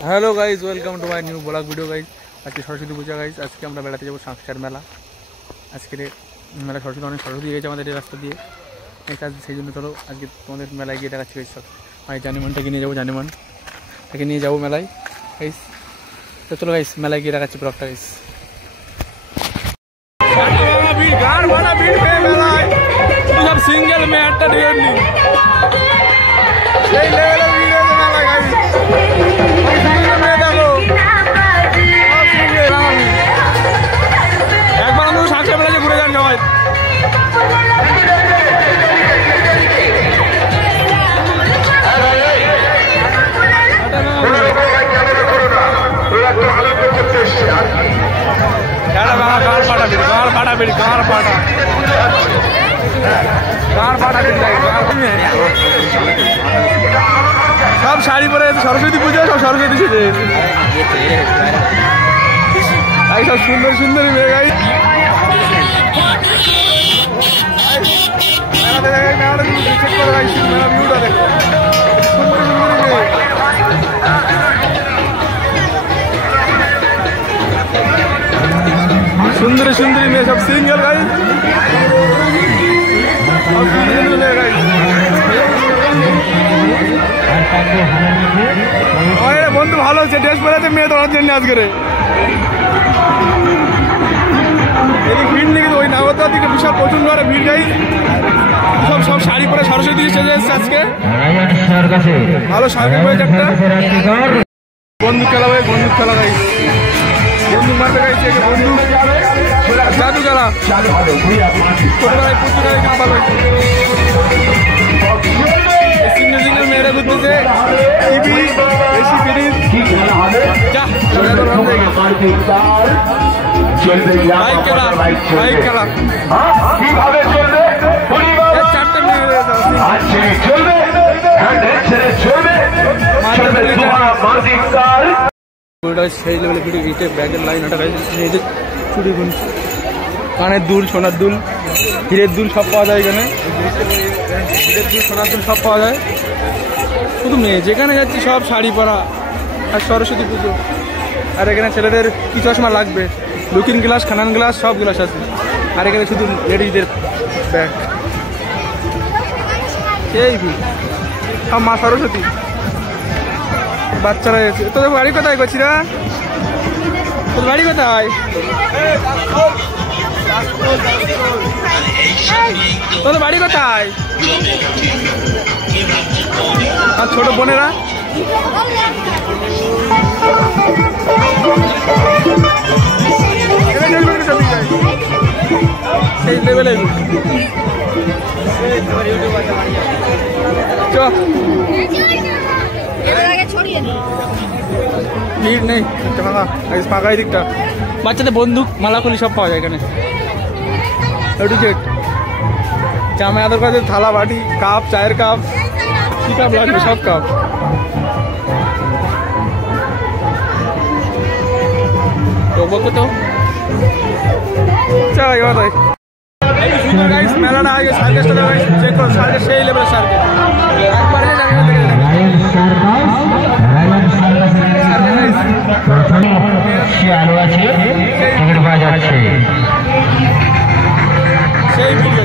Hello guys welcome to my new blog video guys. आज के सरस्वती पूजा guys, आज के আমরা বেড়াতে যাব সাঁকচার মেলা। আজকে মেলা সরস্বতী অনেক সরস্বতী গেছে আমাদের এই রাস্তা দিয়ে, এই কাজ সেই জন্য চলো আজকে তোমাদের মেলায় গিয়ে দেখাচ্ছি গাইজ। সব আমি জানিমানটাকে নিয়ে যাবো, জানিমানটাকে নিয়ে যাবো মেলায় গাইজ। তো চলো গাইজ মেলায় গিয়ে দেখাচ্ছি ব্লগটা গাইজ। সব সিঙ্গেল में একটা ডিজাইন নেই এই লেভেলের ভিডিও তো মেলা গাইজ। একবার আমরা সাঁকচার মেলায় ঘুরে যান সবাই। সব শাড়ি পরে সরস্বতী পুজো, সব সরস্বতী সেজে সব সুন্দর সুন্দর মেয়ে গাই। सुंदरी सुंदरी में सब सिंगल गाइस, सब सिंगल में गाइस। अरे बंधु ভালো আছে, ড্রেস পরেছে মেয়ে ধরার জন্য আজকে রে। এই ভিড় নেই ওই নাগরদোলা দিকে বিশাল প্রচন্ড হারে ভিড় গাইস। সব সব শাড়ি পরে সরস্বতী সেজে এসেছে আজকে। ভালো শাড়ি পরে একটা বন্দুক খেলা হয়, বন্দুক খেলা গাইস। বন্দুক মারতে গাইছে, বন্দুক জাদু খেলা ছোটবেলায় প্রচুর ভালো সিঙ্গেল সিঙ্গেল মেয়েরা ঘুরতেছে। টিভি এসি ফ্রিজ বাইক খেলা, বাইক খেলা চারটে মেয়ে সেই লেভেলে ভিডিও ইটে ব্যাগের লাইন ওটা চুড়ি গুণ কানের দুল, সোনার দুল, হীরের দুল সব পাওয়া যায় এখানে। হীরের দুল, সোনার দুল সব পাওয়া যায়। শুধু মেয়ে যেখানে যাচ্ছি সব শাড়ি পরা আর সরস্বতী পুজো। আর এখানে ছেলেদের কি চশমা লাগবে, লুকিং গ্লাস, খানান গ্লাস সব গ্লাস আছে। আর এখানে শুধু লেডিসদের ব্যাগ। এই সব মা সরস্বতী বাচ্চারা এসে। তোদের বাড়ি কোথায় করছিরা? তোদের বাড়ি কোথায়? তোদের বাড়ি কোথায়? আর ছোট বোনেরা সেই লেভেলে ভিড় নেই, ফাঁকা এই দিকটা। বাচ্চাদের বন্দুক, মালাকুলি সব পাওয়া যায় এখানে। জামাই আদর কাছে থালা, বাটি, কাপ, চায়ের কাপ, কি কাপ লাগবে সব কাপ। তো বলতো তো চল এবার সুন্দর গাইস মেলাটা আগে সার্কেসটা চেক করো। সার্কেস সেই লেভেলের সার্কেস একবার আলো আছে, টিকিট পাওয়া যাচ্ছে। সেই ভিডিও